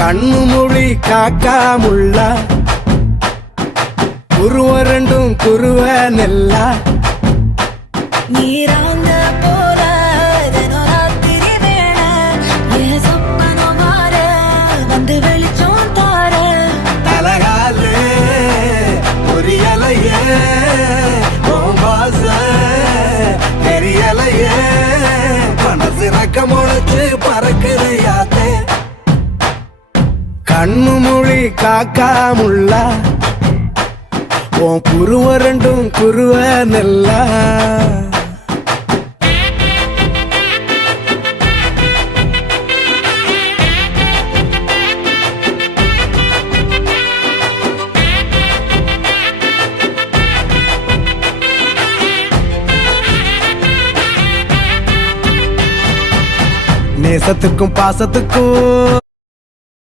கண்ணு மொழி காக்காமுள்ள குருவ ரெண்டும் குருவ நெல்லா நீராங்க போல தினராத்திரி வேண என் சொப்பனம் மாற வந்து வெளிச்சம் தார தலகாலே பொரியலையே ஓம்பாச தெரியலையே மனசு ரக்க முளைச்சு பறக்குறையாத்தே கண்ணு மொழி காக்காமுள்ள உன் குருவ ரெண்டும் குருவ நெல்லா நேசத்துக்கும் பாசத்துக்கும்